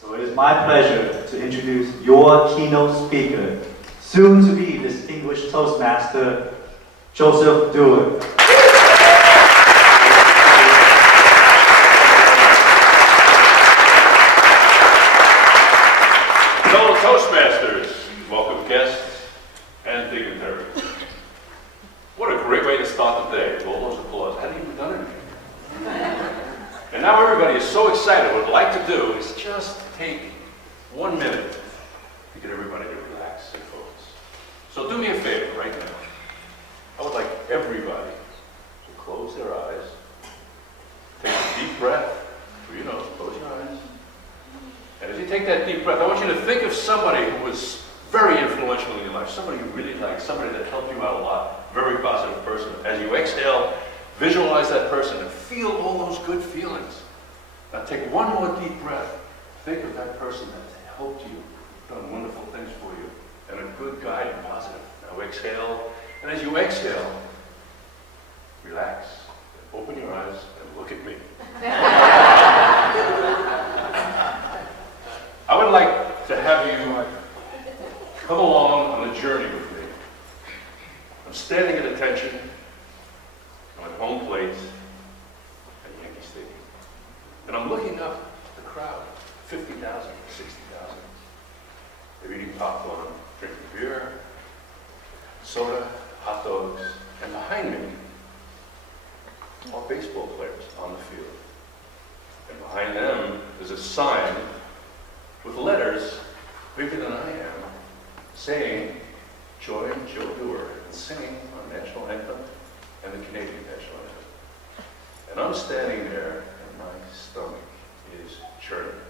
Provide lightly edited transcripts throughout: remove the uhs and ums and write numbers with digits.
So it is my pleasure to introduce your keynote speaker, soon to be distinguished Toastmaster, Joseph Duerr. Fellow Toastmasters, welcome guests, and dignitaries. What a great way to start the day with all those applause. Hadn't even done anything. And now everybody is so excited. What I'd like to do is just take 1 minute to get everybody to relax and focus. So do me a favor right now. I would like everybody to close their eyes, take a deep breath through your nose, close your eyes. And as you take that deep breath, I want you to think of somebody who was very influential in your life, somebody you really liked, somebody that helped you out a lot, very positive person. As you exhale, visualize that person and feel all those good feelings. Now take one more deep breath. Think of that person that helped you, done wonderful things for you, and a good guide and positive. Now exhale, and as you exhale, relax, open your eyes, and look at me. I would like to have you come along on a journey with me. I'm standing at attention. I'm at home plate at Yankee Stadium. And I'm looking up at the crowd, 50,000, 60,000. They're eating popcorn, drinking beer, soda, hot dogs, and behind me are baseball players on the field. And behind them is a sign with letters bigger than I am, saying, "Join Joe Duerr in singing our national anthem and the Canadian national anthem." And I'm standing there, and my stomach is churning.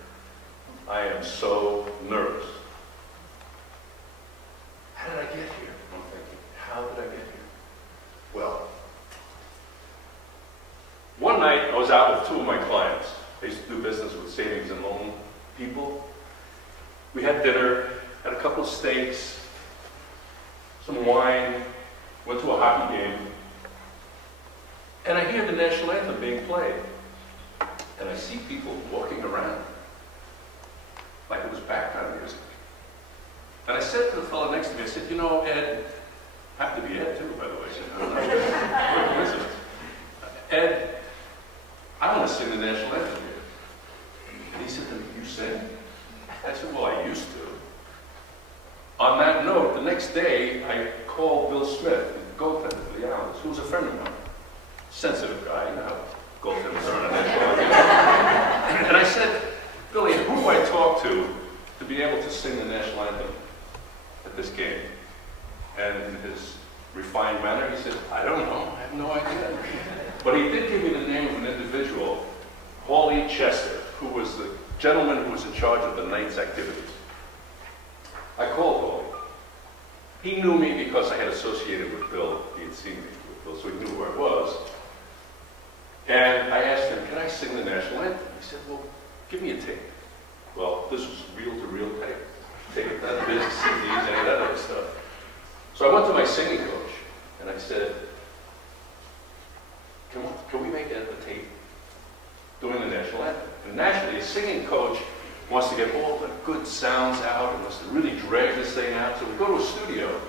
I am so nervous. How did I get here? I'm thinking, how did I get here? Well, one night I was out with 2 of my clients. I used to do business with savings and loan people. We had dinner, had a couple of steaks, some wine, went to a hockey game, and I hear the national anthem being played. And I see people walking around like it was background music. And I said to the fellow next to me, I said, "You know, Ed," happened to be Ed too, by the way. What a coincidence. "Ed, I want to sing the national anthem here." And he said to me, "You sing?" I said, "Well, I used to." On that note, the next day, I called Bill Smith, the goaltender for the Islanders, who was a friend of mine. Sensitive guy, you know how goaltenders are on a national anthem. And I said, "Billy, who do I talk to be able to sing the national anthem at this game?" And in his refined manner, he said, "I don't know, I have no idea." But he did give me the name of an individual, Hawley Chester, who was the gentleman who was in charge of the night's activities. I called Hawley. He knew me because I had associated with Bill. He had seen me with Bill, so he knew who I was. And I asked him, "Can I sing the national anthem?" He said, "Well, give me a tape." Well, this was reel-to-reel tape. Tape, not this, CDs, any of that other stuff. So I went to my singing coach, and I said, can we make a tape doing the national anthem? And naturally, a singing coach wants to get all the good sounds out and wants to really drag this thing out. So we go to a studio,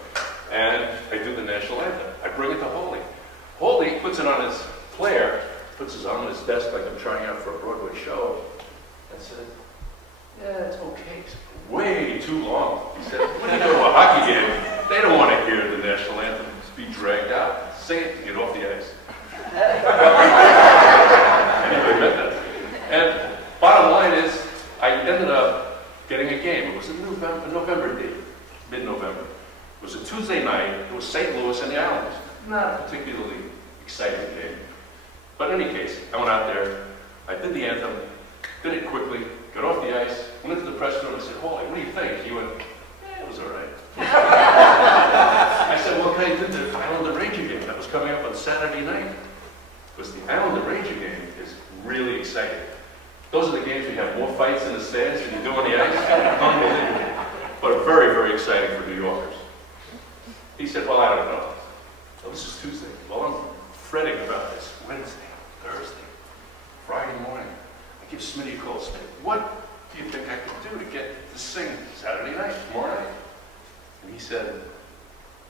and I do the national anthem. I bring it to Hawley. Hawley puts it on his player, puts his arm on his desk like I'm trying out for a Broadway show, and said, "Yeah, it's okay. It's way too long." He said, "When you go to a hockey game, they don't want to hear the national anthem. Just be dragged out, sing it, and get off the ice." Anyway, meant that. And bottom line is, I ended up getting a game. It was a November date, mid-November. It was a Tuesday night. It was St. Louis and the Islanders. Not a particularly exciting game. But in any case, I went out there, I did the anthem, did it quickly, got off the ice, went into the press room and said, "Hawley, what do you think?" He went, "Yeah, it was all right." I said, "Well, can I do the Islander Ranger game that was coming up on Saturday night?" Because the Islander Ranger game is really exciting. Those are the games where you have more fights in the stands than you do on the ice. Unbelievable. But very, very exciting for New Yorkers. He said, "Well, I don't know. Well, this is Tuesday. Well, I'm fretting about this. Wednesday, Thursday, Friday morning. I give Smitty a call. Smitty, what do you think I could said,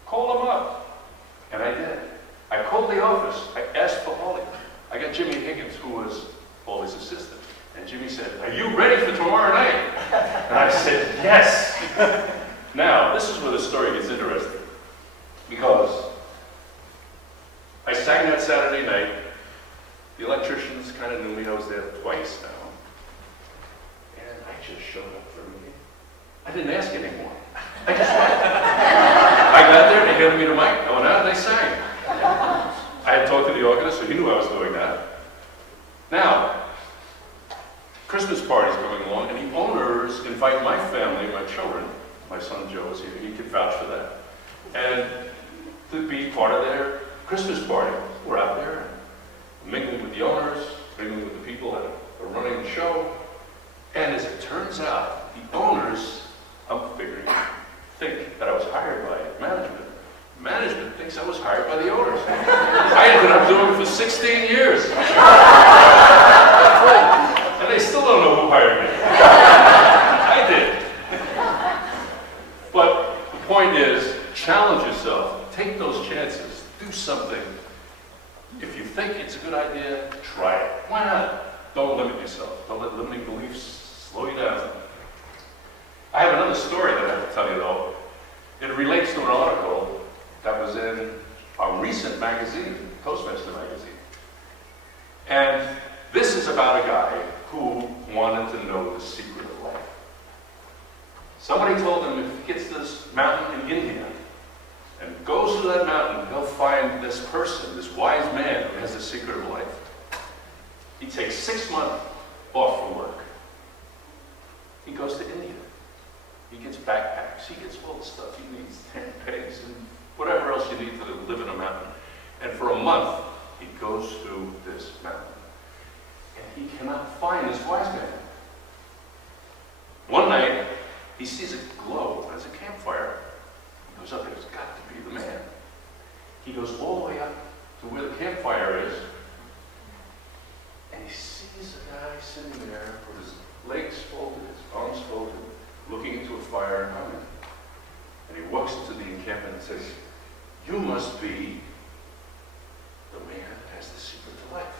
call him up. And I did. I called the office. I asked for Holly. I got Jimmy Higgins, who was Holly's assistant. And Jimmy said, are you ready for tomorrow night? And I said, yes. Now, this is where the story gets interesting. Because I sang that Saturday night. The electricians kind of knew me. I was there twice now. And I just showed up for a meeting. I didn't ask anymore. I just went. I got there, they handed me the mic, I went out and I sang. I had talked to the organist, so he knew I was doing that. Now, Christmas party's coming along, and the owners invite my family, my children. My son Joe is here, he can vouch for that. And to be part of their Christmas party. We're out there, mingling with the owners, mingling with the people that are running the show. And as it turns out, the owners, I'm figuring, think that I was hired by management. Management thinks I was hired by the owners. I ended up doing it for 16 years. And they still don't know who hired me. I did. But the point is, challenge yourself. Take those chances. Do something. If you think it's a good idea, try it. Why not? Don't limit yourself. Don't let limiting beliefs slow you down. I have another story that I have to tell you, though. It relates to an article that was in a recent magazine, Toastmaster magazine. And this is about a guy who wanted to know the secret of life. Somebody told him if he gets to this mountain in India and goes to that mountain, he'll find this person, this wise man who has the secret of life. He takes 6 months off from work. He goes to India. He gets backpacks, he gets all the stuff he needs, tent pegs and whatever else you need to live in a mountain. And for a month, he goes through this mountain. And he cannot find this wise man. One night, he sees a glow, there's a campfire. He goes up there, it's got to be the man. He goes all the way up to where the campfire is, and he sees a guy sitting there with his legs folded, his arms folded, looking into a fire and humming. And he walks into the encampment and says, you must be the man that has the secret to life.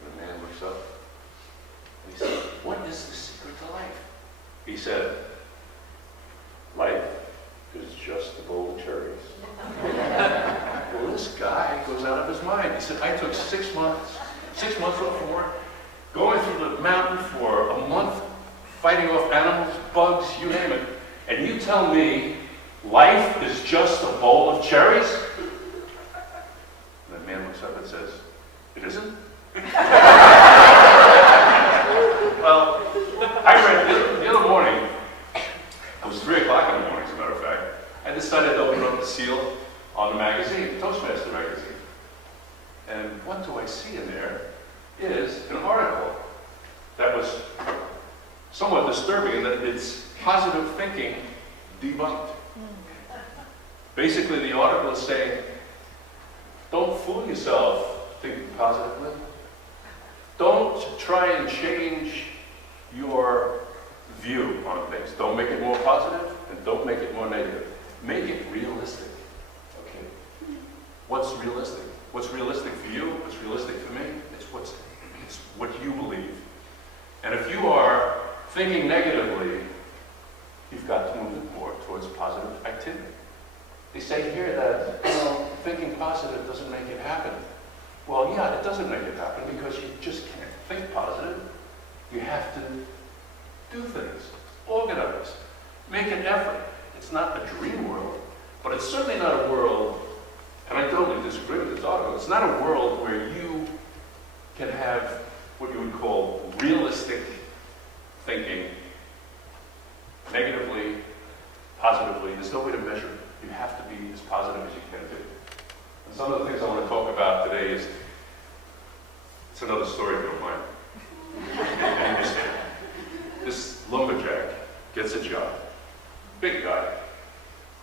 And the man looks up and he says, what is the secret to life? He said, life is just a bowl of cherries. Well, this guy goes out of his mind. He said, I took 6 months off from work, going through the mountain for a month, fighting off animals, bugs, you name it. And you tell me life is just a bowl of cherries? And the man looks up and says, it isn't? Well, I read the other morning, it was 3 o'clock in the morning, as a matter of fact, I decided to open up the seal on the magazine, Toastmaster magazine. And what do I see in there is an article that was somewhat disturbing in that it's positive thinking debunked. Basically, the article is saying, don't fool yourself thinking positively. Don't try and change your view on things. Don't make it more positive and don't make it more negative. Make it realistic. Okay? What's realistic? What's realistic for you? What's realistic for me? It's what you believe. And if you are thinking negatively, you've got to move it more towards positive activity. They say here that, thinking positive doesn't make it happen. Well, yeah, it doesn't make it happen because you just can't think positive. You have to do things, organize, make an effort. It's not a dream world, but it's certainly not a world, and I totally disagree with this article, it's not a world where you can have what you would call realistic thinking, negatively, positively. There's no way to measure it. You have to be as positive as you can be. And some of the things I want to talk about today is, it's another story if you don't mind. This lumberjack gets a job, big guy,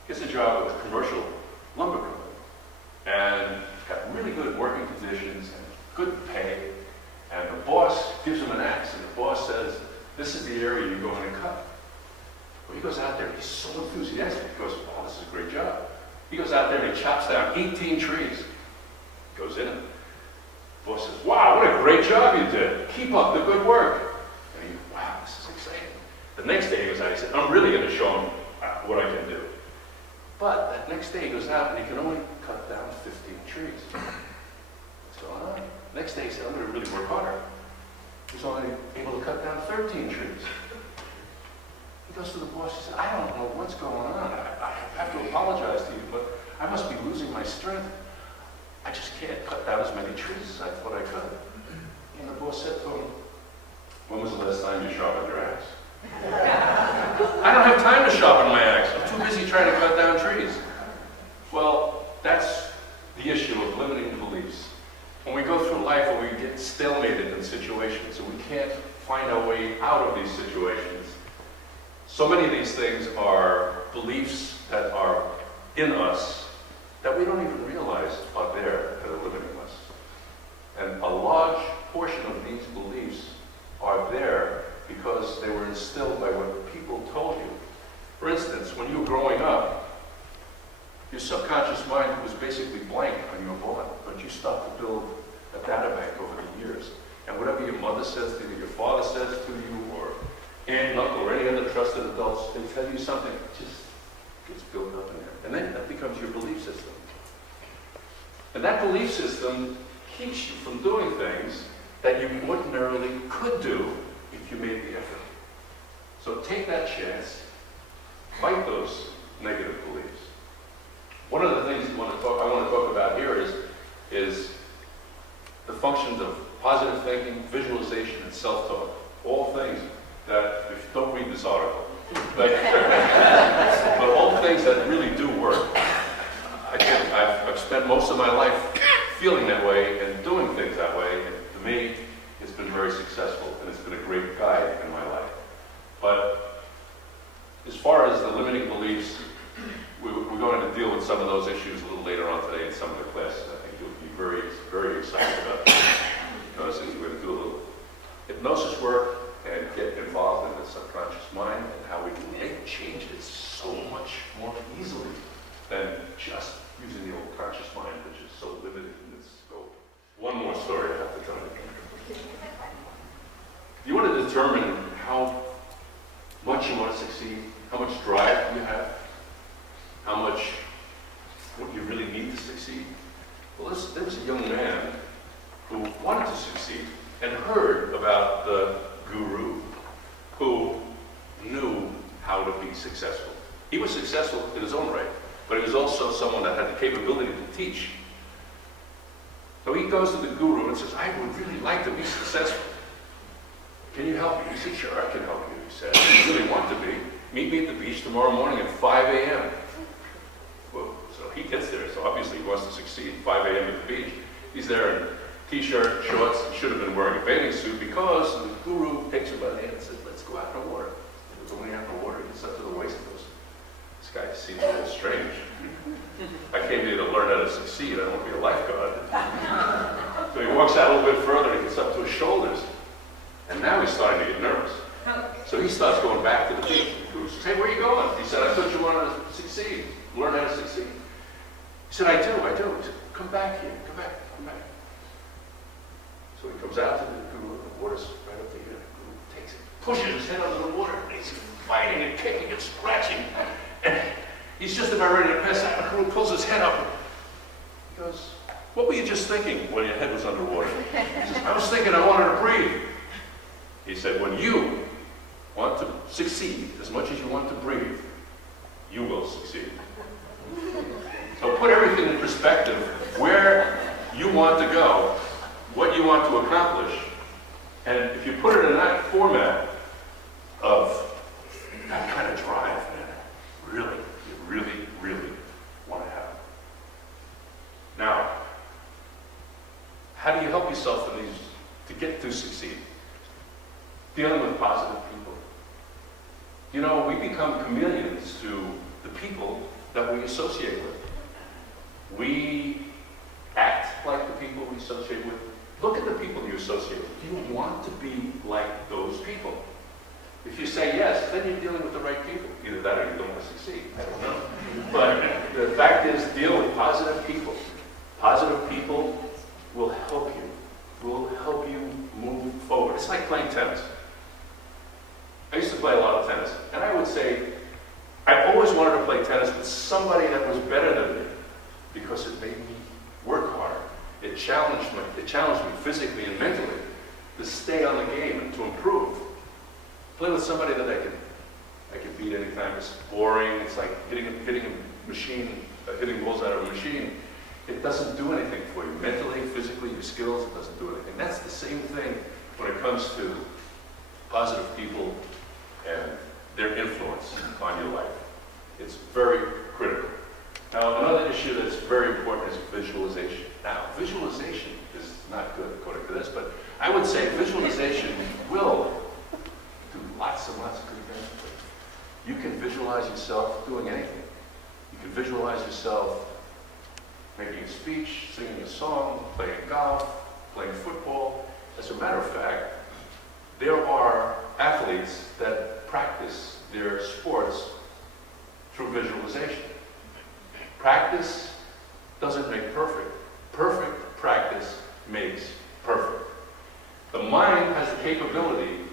gets a job with a commercial lumber company, and got really good working conditions and good pay, and the boss gives him an axe, and the boss says, this is the area you're going to cut. Well, he goes out there, he's so enthusiastic, he goes, this is a great job. He goes out there and he chops down 18 trees. Goes in. The boss says, wow, what a great job you did. Keep up the good work. And he, wow, this is exciting. The next day he goes out, he said, I'm really going to show him what I can do. But that next day he goes out and he can only cut down 15 trees. What's going on? Next day he said, I'm going to really work harder. He's only able to cut down 13 trees. He goes to the boss, he said, I don't know what's going on. I have to apologize to you, but I must be losing my strength. I just can't cut down as many trees as I thought I could. And the boss said to him, when was the last time you sharpened your axe? I don't have time to sharpen my axe. I'm too busy trying to cut down trees. Well, that's the issue of limiting beliefs. When we go through life and we get stalemated in situations and we can't find our way out of these situations, so many of these things are beliefs that are in us that we don't even realize are there that are limiting us. And a large portion of these beliefs are there because they were instilled by what people told you. For instance, when you were growing up, your subconscious mind was basically blank when you were born, but you start to build a data bank over the years. And whatever your mother says to you, your father says to you, or aunt and uncle, or any other trusted adults, they tell you something, it just gets built up in there. And then that becomes your belief system. And that belief system keeps you from doing things that you ordinarily could do if you made the effort. So take that chance, fight those negative beliefs. One of the things I want to talk about here is the functions of positive thinking, visualization, and self-talk. All things that, if you don't read this article, but all things that really do work. Again, I've spent most of my life feeling that way and doing things that way, and to me, it's been very successful, and it's been a great guide in my life. But as far as the limiting beliefs, we're going to deal with some of those issues a little later on today in some of the classes. I think you'll be very, very excited about that, because we're going to do a little hypnosis work and get involved in the subconscious mind and how we can make changes so much more easily than just using the old conscious mind, which is so limited in its scope. One more story I have to tell you. You want to determine how much you want to succeed, how much drive you have, how much what you really need to succeed. Well, there was a young man who wanted to succeed and heard about the guru who knew how to be successful. He was successful in his own right, but he was also someone that had the capability to teach. So he goes to the guru and says, I would really like to be successful. Can you help me? He said, sure, I can help you. He said, if you really want to be, meet me at the beach tomorrow morning at 5 a.m. Well, so he gets there, so obviously he wants to succeed. 5 a.m. at the beach. He's there in t-shirt, shorts, should have been wearing a bathing suit, because the guru takes him by the hand and says, let's go out in the water. He goes only out in the water, he gets up to the waist and goes, this guy seems a little strange. I came here to learn how to succeed, I don't want to be a lifeguard. So he walks out a little bit further, and he gets up to his shoulders. And now he's starting to get nervous. So he starts going back to the beach. The guru says, hey, where are you going? He said, I thought you wanted to succeed, learn how to succeed. He said, I do. He said, come back here, come back. So he comes out to the guru, the water's right up to here. The guru takes it, pushes his head under the water, and he's fighting and kicking and scratching. And he's just about ready to pass out. The guru pulls his head up. He goes, what were you just thinking when your head was underwater? He says, I was thinking I wanted to breathe. He said, when you want to succeed as much as you want to breathe, you will succeed. So put everything in perspective, where you want to go, what you want to accomplish, and if you put it in that format of that kind of drive, man, you really want to have it. Now, how do you help yourself in these to get to succeed? Dealing with positive people. You know, we become chameleons to the people that we associate with. We act like the people we associate with. Look at the people you associate with. Do you want to be like those people? If you say yes, then you're dealing with the right people. Either that or you don't want to succeed. I don't know. But somebody that was better than me because it made me work harder. It challenged me physically and mentally to stay on the game and to improve. Play with somebody that I can beat anytime. It's boring. It's like hitting a machine, hitting balls out of a machine. It doesn't do anything for you. Mentally, physically, your skills, it doesn't do anything. That's the same thing when it comes to positive people and their influence on your life. It's very critical. Now, another issue that's very important is visualization. Now, visualization is not good according to this, but I would say visualization will do lots and lots of good things. You can visualize yourself doing anything. You can visualize yourself making a speech, singing a song, playing golf, playing football. As a matter of fact, there are athletes that practice their sports through visualization. Practice doesn't make perfect. Perfect practice makes perfect. The mind has the capability,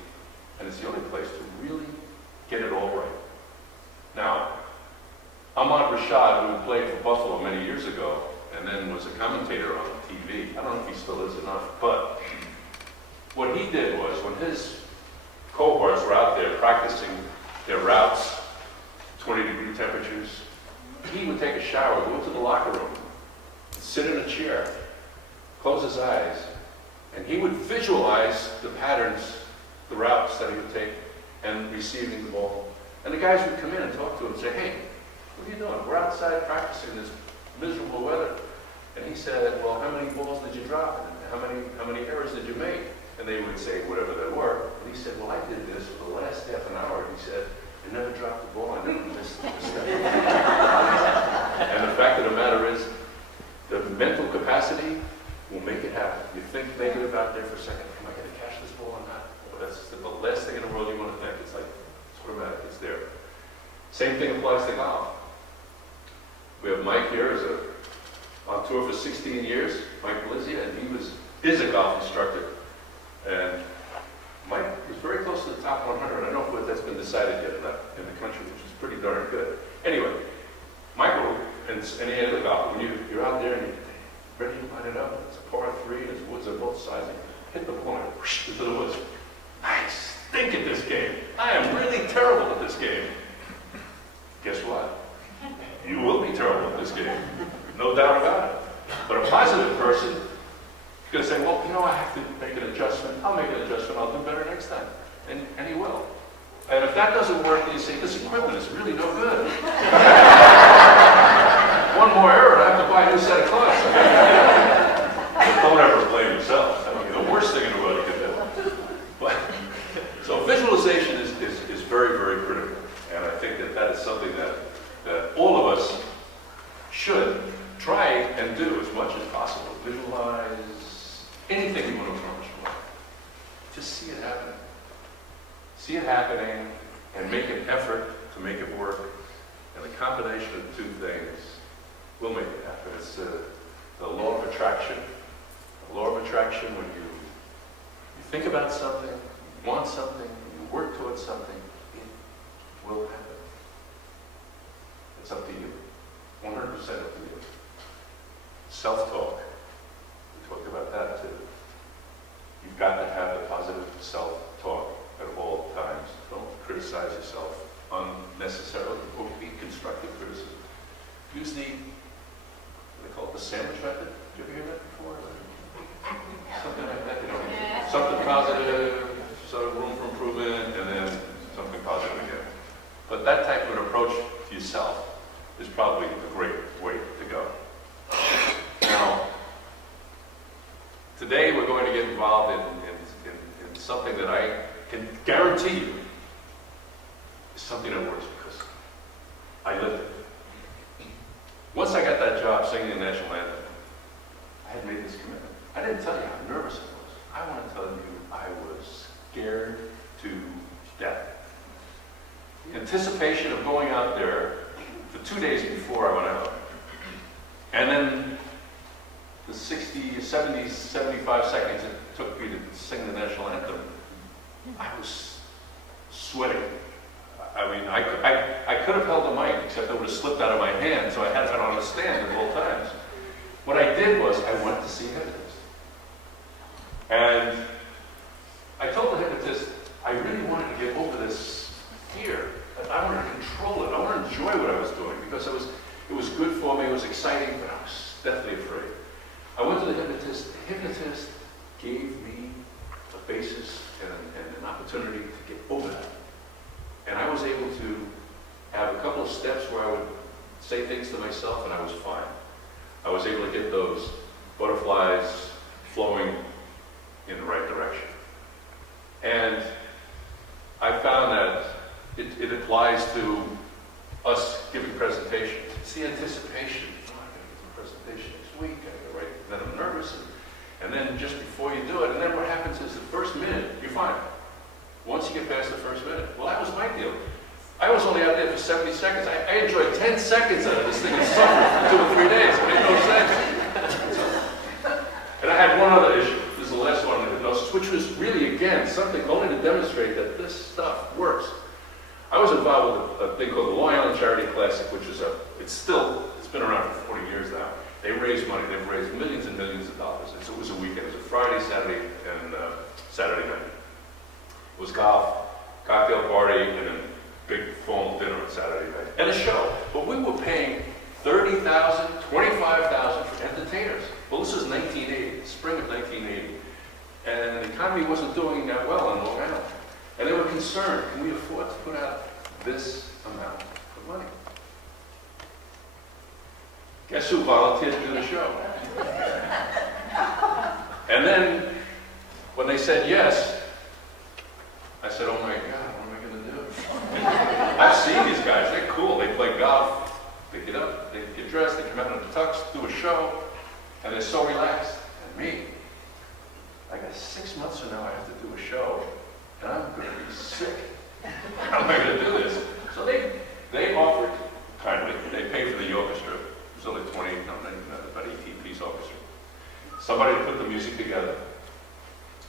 and it's the only place to really get it all right. Now, Ahmad Rashad, who played for Buffalo many years ago, and then was a commentator on TV. I don't know if he still is or not, but what he did was, when his cohorts were out there practicing their routes, 20-degree temperatures, he would take a shower, go into the locker room, sit in a chair, close his eyes, and he would visualize the patterns, the routes that he would take, and receiving the ball. And the guys would come in and talk to him and say, "Hey, what are you doing? We're outside practicing this miserable weather." And he said, "Well, how many balls did you drop? And how many errors did you make?" And they would say whatever they were. And he said, "Well, I did this for the last half an hour." He said, "I never dropped the ball. I never missed a step." And the fact of the matter is, the mental capacity will make it happen. You think negative out there for a second, am I going to catch this ball or not? Well, that's the last thing in the world you want to think. It's like, it's automatic, it's there. Same thing applies to golf. We have Mike here, on tour for 16 years, Mike Blizia, and he is a golf instructor. And Mike was very close to the top 100. I don't know if that's been decided yet in the country, which is pretty darn good. Anyway, Michael and any other golfer, when you're out there and you're ready to line it up, it's a par 3, and there's woods on both sides, and hit the ball and whoosh into the woods. I stink at this game. I am really terrible at this game. Guess what? You will be terrible at this game. No doubt about it. But a positive person is going to say, "Well, you know, I have to make an adjustment. I'll make an adjustment. I'll do better next time." And he will. And if that doesn't work, then you say, "This equipment is really no good. One more error, I have to buy a new set of clubs." Don't ever blame yourself. That would be the worst thing in the world you could do. But, so visualization is very, very critical. And I think that is something that all of us should try and do as much as possible. Visualize anything you want to accomplish in life. Just see it happening. See it happening and make an effort to make it work. And the combination of the two things will make it happen. It's the law of attraction. The law of attraction, when you think about something, you want something, you work towards something, it will happen. It's up to you. 100% up to you. Self-talk. We talked about that too. You've got to have the positive self-talk at all times. Don't criticize yourself unnecessarily, or be constructive criticism. Use they call it the sandwich method. Did you ever hear that before? Something like that, you know. Yeah. Something positive, so room for improvement, and then something positive again. But that type of an approach to yourself is probably a great way to go. Now, today we're going to get involved in something that I can guarantee you is something that works because I lived it. Once I got that job singing the national anthem, I had made this commitment. I didn't tell you how nervous I was. I want to tell you I was scared to death. The anticipation of going out there the 2 days before I went out, and then the 60, 70, 75 seconds it took me to sing the national anthem, I was sweating. I mean, I could have held the mic except it would have slipped out of my hand, so I had it on a stand at all times. What I did was I went to see a hypnotist. And I told the hypnotist, I really wanted to get over this fear. I wanted to control it. I wanted to enjoy what I was doing because it was good for me, it was exciting, but I was deathly afraid. I went to the hypnotist. The hypnotist gave me a basis and an opportunity to get over that. And I was able to have a couple of steps where I would say things to myself and I was fine. I was able to get those butterflies flowing in the right direction. And I found that it applies to us giving presentations. It's the anticipation. Oh, I gotta give a presentation next week. I gotta write, and then I'm nervous. And then just before you do it, and then what happens is the first minute, you're fine. Once you get past the first minute, well, that was my deal. I was only out there for 70 seconds. I enjoyed 10 seconds out of this thing and suffered for 2 or 3 days. It made no sense. And I had one other issue. This is the last one, hypnosis, which was really, again, something only to demonstrate that this stuff works. I was involved with a thing called the Long Island Charity Classic, which is it's been around for 40 years now. They raise money. They've raised millions and millions of dollars. And so it was a weekend. It was a Friday, Saturday, and Saturday night. It was golf, cocktail party, and a big formal dinner on Saturday night, and a show. But we were paying $30,000, $25,000 for entertainers. Well, this was 1980, spring of 1980, and the economy wasn't doing that well in Long Island. And they were concerned, can we afford to put out this amount of money? Guess who volunteered to do the show? And then, when they said yes, I said, oh my God, what am I going to do? I've seen these guys, they're cool. They play golf, they get up, they get dressed, they come out in the tux, do a show, and they're so relaxed. And me, I got 6 months from now I have to do a show, and I'm going to be sick. How am I going to do this? So they offered, kindly, they paid for the orchestra. It was only about 18-piece orchestra. Somebody to put the music together.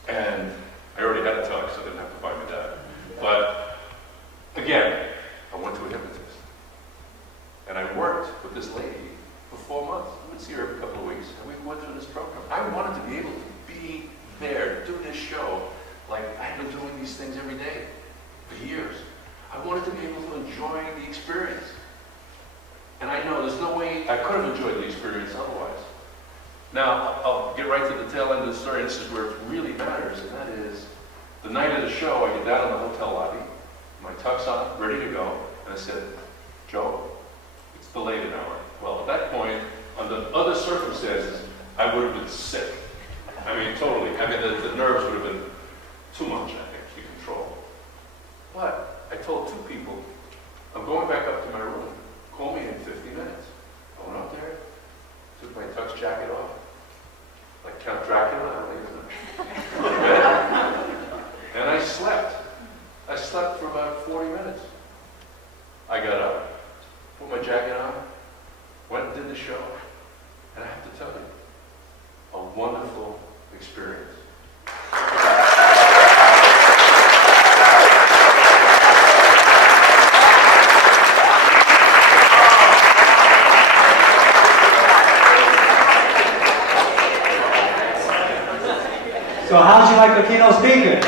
And I already had a tux, so I didn't have to buy me that. But again, I went to a hypnotist. And I worked with this lady for 4 months. I would see her every couple of weeks, and we went through this program. I wanted to be able to be there, do this show, like I've been doing these things every day for years. I wanted to be able to enjoy the experience. And I know there's no way I could have enjoyed the experience otherwise. Now, I'll get right to the tail end of the story. This is where it really matters, and that is the night of the show, I get down in the hotel lobby, my tux on, ready to go, and I said, Joe, it's delayed an hour. Well, at that point, under other circumstances, I would have been sick. I mean, totally. I mean, the nerves would have been too much, I think, to control. But I told 2 people, I'm going back up to my room. Call me in 50 minutes. I went up there, took my tux jacket off, like Count Dracula, I don't think and I slept. I slept for about 40 minutes. I got up, put my jacket on, went and did the show, and I have to tell you, a wonderful experience. So how'd you like the keynote speaker?